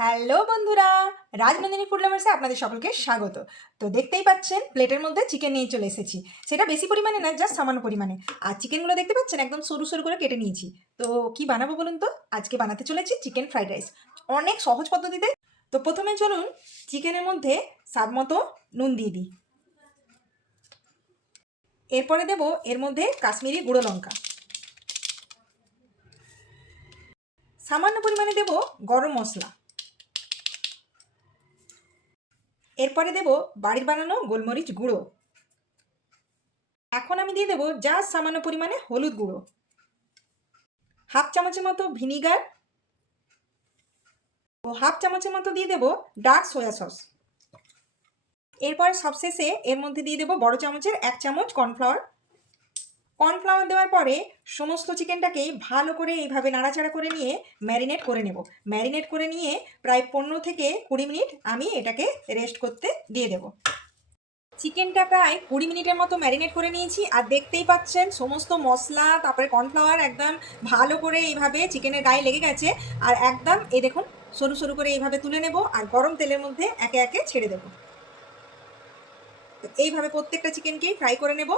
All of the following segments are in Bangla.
হ্যালো বন্ধুরা, রাজনন্দিনী ফুড লাভার্সে আপনাদের সকলকে স্বাগত। তো দেখতেই পাচ্ছেন প্লেটের মধ্যে চিকেন নিয়ে চলে এসেছি। সেটা বেশি পরিমাণে না, জাস্ট সামান্য পরিমাণে। আর চিকেনগুলো দেখতে পাচ্ছেন একদম সরু সরু করে কেটে নিয়েছি। তো কি বানাবো বলুন তো? আজকে বানাতে চলেছি চিকেন ফ্রাইড রাইস, অনেক সহজ পদ্ধতিতে। তো প্রথমে চলুন চিকেনের মধ্যে স্বাদ মতো নুন দিয়ে দিই। এরপরে দেব এর মধ্যে কাশ্মীরি গুঁড়ো লঙ্কা, সামান্য পরিমাণে দেব গরম মশলা, এরপরে দেব বাড়ির বানানো গোলমরিচ গুঁড়ো। এখন আমি দিয়ে দেবো জাস্ট সামান্য পরিমাণে হলুদ গুঁড়ো, হাফ চামচের মতো ভিনিগার ও হাফ চামচের মতো দিয়ে দেবো ডার্ক সোয়া সস। এরপর সবশেষে এর মধ্যে দিয়ে দেবো বড় চামচের 1 চামচ কর্নফ্লাওয়ার। কর্নফ্লাওয়ার দেওয়ার পরে সমস্ত চিকেনটাকেই ভালো করে এইভাবে নাড়াচাড়া করে নিয়ে ম্যারিনেট করে নেব। ম্যারিনেট করে নিয়ে প্রায় 15 থেকে 20 মিনিট আমি এটাকে রেস্ট করতে দিয়ে দেবো। চিকেনটা প্রায় 20 মিনিটের মতো ম্যারিনেট করে নিয়েছি। আর দেখতেই পাচ্ছেন সমস্ত মশলা তারপরে কর্নফ্লাওয়ার একদম ভালো করে এইভাবে চিকেনের গায়ে লেগে গেছে। আর একদম এই দেখুন সরু সরু করে এইভাবে তুলে নেব আর গরম তেলের মধ্যে একে একে ছেড়ে দেবো। তো এইভাবে প্রত্যেকটা চিকেনকেই ফ্রাই করে নেব।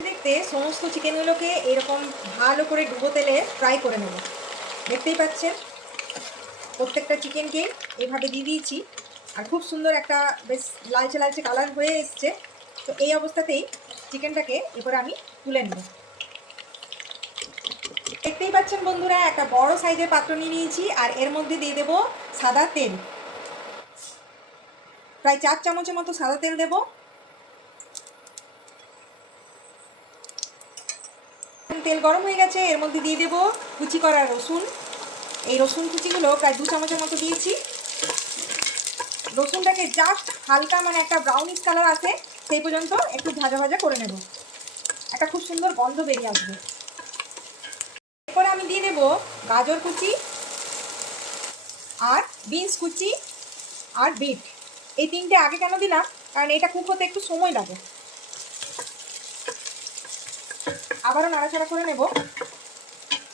দেখতে সমস্ত চিকেনগুলোকে এরকম ভালো করে ডুবো তেলে ফ্রাই করে নেব। দেখতেই পাচ্ছেন প্রত্যেকটা চিকেনকেই এভাবে দিয়ে দিয়েছি। আর খুব সুন্দর একটা বেশ লালচে লালচে কালার হয়ে এসছে। তো এই অবস্থাতেই চিকেনটাকে এরপরে আমি তুলে নেব। দেখতেই পাচ্ছেন বন্ধুরা একটা বড় সাইজের পাত্র নিয়ে নিয়েছি আর এর মধ্যে দিয়ে দেব সাদা তেল, প্রায় 4 চামচের মতো সাদা তেল দেব। তেল গরম হয়ে গেছে, এর মধ্যে দিয়ে দেব কুচি করা রসুন। এই রসুন কুচিগুলো প্রায় 2 চামচের মতো দিয়েছি। রসুনটাকে জাস্ট হালকা মানে একটা ব্রাউনিশ কালার আসে সেই পর্যন্ত একটু ভাজা ভাজা করে নেব। একটা খুব সুন্দর গন্ধ বেরিয়ে আসবে। এরপরে আমি দিয়ে দেব গাজর কুচি আর বিনস কুচি আর বিট। এই তিনটে আগে কেন দিলাম, কারণ এটা কুক হতে একটু সময় লাগে। আবারও নাড়াচাড়া করে নেব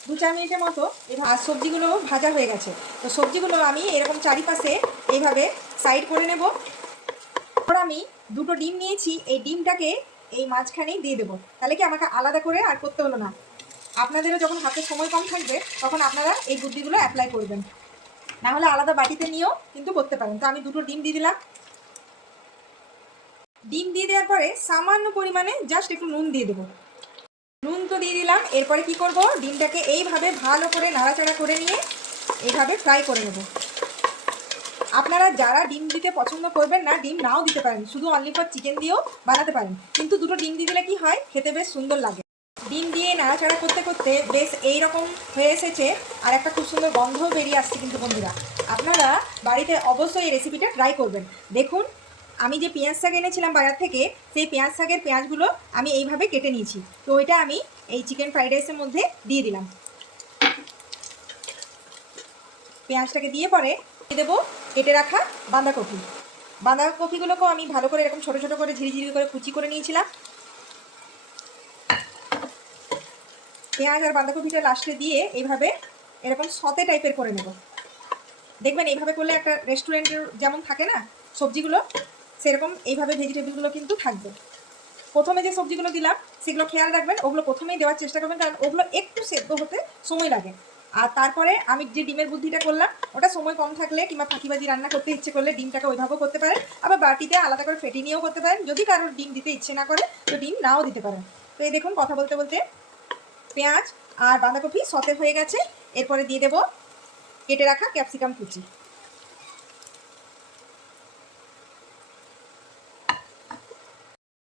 2-4 মিনিটের মতো। আর সবজিগুলো ভাজা হয়ে গেছে। তো সবজিগুলো আমি এরকম চারিপাশে এইভাবে সাইড করে নেব। তারপর আমি 2টো ডিম নিয়েছি, এই ডিমটাকে এই মাঝখানেই দিয়ে দেবো। তাহলে কি আমাকে আলাদা করে আর করতে হলো না। আপনাদেরও যখন হাতে সময় কম থাকবে তখন আপনারা এই বুদ্ধিগুলো অ্যাপ্লাই করবেন, না হলে আলাদা বাটিতে নিয়েও কিন্তু করতে পারেন। তো আমি 2টো ডিম দিয়ে দিলাম। ডিম দিয়ে দেওয়ার পরে সামান্য পরিমাণে জাস্ট একটু নুন দিয়ে দেবো। নুন তো দিয়ে দিলাম। এরপরে কি করব, ডিমটাকে এইভাবে ভালো করে নাড়াচাড়া করে নিয়ে এইভাবে ফ্রাই করে নেব। আপনারা যারা ডিম দিতে পছন্দ করবেন না, ডিম নাও দিতে পারেন, শুধু অনলি ফর চিকেন দিয়েও বানাতে পারেন। কিন্তু 2টো ডিম দিয়ে দিলে কি হয়, খেতে বেশ সুন্দর লাগে। ডিম দিয়ে নাড়াচাড়া করতে করতে বেশ এইরকম হয়ে এসেছে আর একটা খুব সুন্দর গন্ধও বেরিয়ে আসছে। কিন্তু বন্ধুরা আপনারা বাড়িতে অবশ্যই এই রেসিপিটা ট্রাই করবেন। দেখুন আমি যে পেঁয়াজ শাক এনেছিলাম বাজার থেকে, সেই পেঁয়াজ শাকের পেঁয়াজগুলো আমি এইভাবে কেটে নিয়েছি। তো ওইটা আমি এই চিকেন ফ্রাইড রাইসের মধ্যে দিয়ে দিলাম। পেঁয়াজটাকে দিয়ে পরে দিয়ে দেবো কেটে রাখা বাঁধাকপি। বাঁধাকপিগুলোকেও আমি ভালো করে এরকম ছোটো ছোটো করে ঝিরিঝিরি করে কুচি করে নিয়েছিলাম। পেঁয়াজ আর বাঁধাকপিটা লাস্টে দিয়ে এইভাবে এরকম সতে টাইপের করে নেব। দেখবেন এইভাবে করলে একটা রেস্টুরেন্টের যেমন থাকে না সবজিগুলো, সেরকম এইভাবে ভেজিটেবলগুলো কিন্তু থাকবে। প্রথমে যে সবজিগুলো দিলাম সেগুলো খেয়াল রাখবেন, ওগুলো প্রথমেই দেওয়ার চেষ্টা করবেন, কারণ ওগুলো একটু সেদ্ধ হতে সময় লাগে। আর তারপরে আমি যে ডিমের বুদ্ধিটা করলাম, ওটা সময় কম থাকলে কিংবা ফাঁকিবাজি রান্না করতে ইচ্ছে করলে ডিমটাকে ওইভাবেও করতে পারেন। আবার বাটিতে আলাদা করে ফেটি নিয়েও করতে পারেন। যদি কারোর ডিম দিতে ইচ্ছে না করে তো ডিম নাও দিতে পারেন। তো এই দেখুন কথা বলতে বলতে পেঁয়াজ আর বাঁধাকপি সতে হয়ে গেছে। এরপরে দিয়ে দেব কেটে রাখা ক্যাপসিকাম কুচি।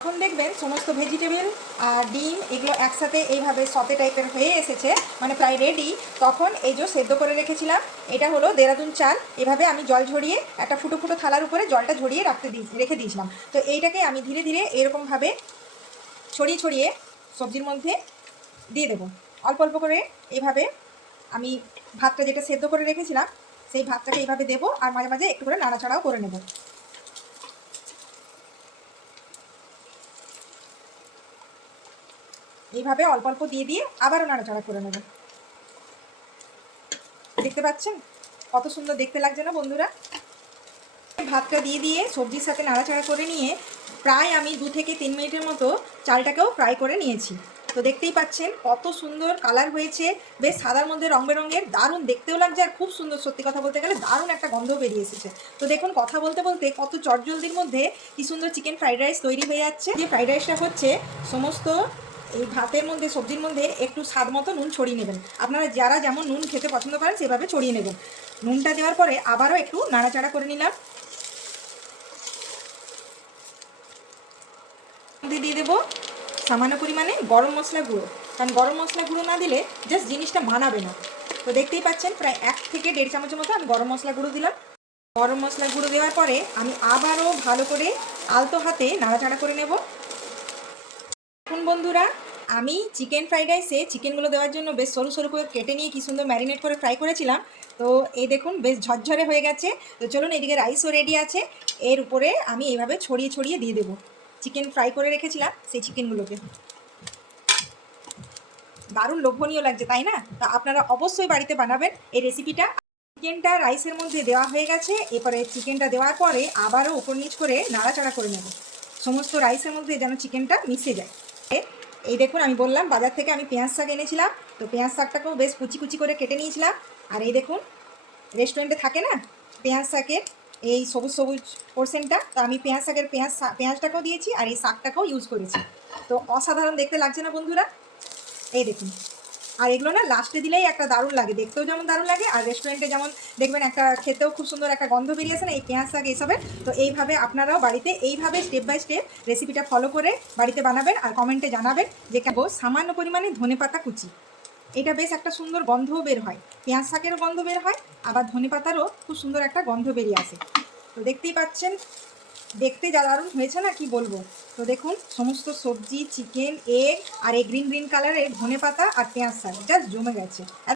এখন দেখবেন সমস্ত ভেজিটেবল আর ডিম এগুলো একসাথে এইভাবে সতে টাইপের হয়ে এসেছে, মানে প্রায় রেডি। তখন এই যে সেদ্ধ করে রেখেছিলাম, এটা হলো দেরাদুন চাল। এভাবে আমি জল ঝরিয়ে একটা ফুটো ফুটো থালার উপরে জলটা ঝরিয়ে রেখে দিয়েছিলাম। তো এইটাকে আমি ধীরে ধীরে এরকমভাবে ছড়িয়ে ছড়িয়ে সবজির মধ্যে দিয়ে দেবো। অল্প অল্প করে এইভাবে আমি ভাতটা যেটা সেদ্ধ করে রেখেছিলাম সেই ভাতটাকে এইভাবে দেবো আর মাঝে মাঝে একটু করে নাড়াচাড়াও করে নেব। এইভাবে অল্প অল্প দিয়ে দিয়ে আবারও নাড়াচাড়া করে নেব। দেখতে পাচ্ছেন কত সুন্দর দেখতে লাগছে না বন্ধুরা? ভাতটা দিয়ে দিয়ে সবজির সাথে নাড়াচাড়া করে নিয়ে প্রায় আমি 2 থেকে 3 মিনিটের মতো চালটাকেও ফ্রাই করে নিয়েছি। তো দেখতেই পাচ্ছেন কত সুন্দর কালার হয়েছে, বেশ সাদার মধ্যে রং বেরঙের, দারুণ দেখতেও লাগছে আর খুব সুন্দর, সত্যি কথা বলতে গেলে দারুণ একটা গন্ধও বেরিয়ে এসেছে। তো দেখুন কথা বলতে বলতে কত চটজলদির মধ্যে কি সুন্দর চিকেন ফ্রাইড রাইস তৈরি হয়ে যাচ্ছে। যে ফ্রাইড রাইসটা হচ্ছে সমস্ত এই ভাতের মধ্যে সবজির মধ্যে একটু স্বাদ মতো নুন ছড়িয়ে নেবেন। আপনারা যারা যেমন নুন খেতে পছন্দ করেন সেভাবে ছড়িয়ে নেবেন। নুনটা দেওয়ার পরে আবারও একটু নাড়াচাড়া করে নিলাম। দিয়ে দেবো সামান্য পরিমাণে গরম মশলা গুঁড়ো, কারণ গরম মশলা গুঁড়ো না দিলে জাস্ট জিনিসটা মানাবে না। তো দেখতেই পাচ্ছেন প্রায় 1 থেকে 1.5 চামচের মতো আমি গরম মশলা গুঁড়ো দিলাম। গরম মশলা গুঁড়ো দেওয়ার পরে আমি আবারও ভালো করে আলতো হাতে নাড়াচাড়া করে নেব। এখন বন্ধুরা আমি চিকেন ফ্রাইড রাইসে চিকেনগুলো দেওয়ার জন্য বেশ সরু সরু করে কেটে নিয়ে কি সুন্দর ম্যারিনেট করে ফ্রাই করেছিলাম। তো এই দেখুন বেশ ঝরঝরে হয়ে গেছে। তো চলুন, এদিকে রাইসও রেডি আছে, এর উপরে আমি এইভাবে ছড়িয়ে ছড়িয়ে দিয়ে দেবো চিকেন ফ্রাই করে রেখেছিলাম সেই চিকেনগুলোকে। দারুণ লোভনীয় লাগছে তাই না? তা আপনারা অবশ্যই বাড়িতে বানাবেন এই রেসিপিটা। চিকেনটা রাইসের মধ্যে দেওয়া হয়ে গেছে, এরপরে চিকেনটা দেওয়ার পরে আবারও উপর নিচ করে নাড়াচাড়া করে নেব সমস্ত রাইসের মধ্যে যেন চিকেনটা মিশে যায়। এই দেখুন আমি বললাম বাজার থেকে আমি পেঁয়াজ শাক এনেছিলাম, তো পেঁয়াজ শাকটাকেও বেশ কুচি কুচি করে কেটে নিয়েছিলাম। আর এই দেখুন রেস্টুরেন্টে থাকে না পেঁয়াজ শাকের এই সবুজ সবুজ পোর্শনটা, তো আমি পেঁয়াজ শাকের পেঁয়াজটাকেও দিয়েছি আর এই শাকটাকেও ইউজ করেছি। তো অসাধারণ দেখতে লাগছে না বন্ধুরা? এই দেখুন। আর এগুলো না লাস্টে দিলেই একটা দারুণ লাগে, দেখতেও যেমন দারুণ লাগে আর রেস্টুরেন্টে যেমন দেখবেন একটা খেতেও খুব সুন্দর একটা গন্ধ বেরিয়ে আসে না এই পেঁয়াজ শাক এইসবের। তো এইভাবে আপনারাও বাড়িতে এইভাবে স্টেপ বাই স্টেপ রেসিপিটা ফলো করে বাড়িতে বানাবেন আর কমেন্টে জানাবেন যে কেমন। সামান্য পরিমাণে ধনেপাতা কুচি, এটা বেশ একটা সুন্দর গন্ধও বের হয়, পেঁয়াজ শাকেরও গন্ধ বের হয় আবার ধনেপাতারও খুব সুন্দর একটা গন্ধ বেরিয়ে আসে। তো দেখতেই পাচ্ছেন দেখতে যা দারুণ হয়েছে না কি বলবো। তো দেখুন সমস্ত সবজি চিকেন এগ আর এই গ্রিন গ্রিন কালারের ধনেপাতা আর পেঁয়াজ শাক জাস্ট জমে গেছে।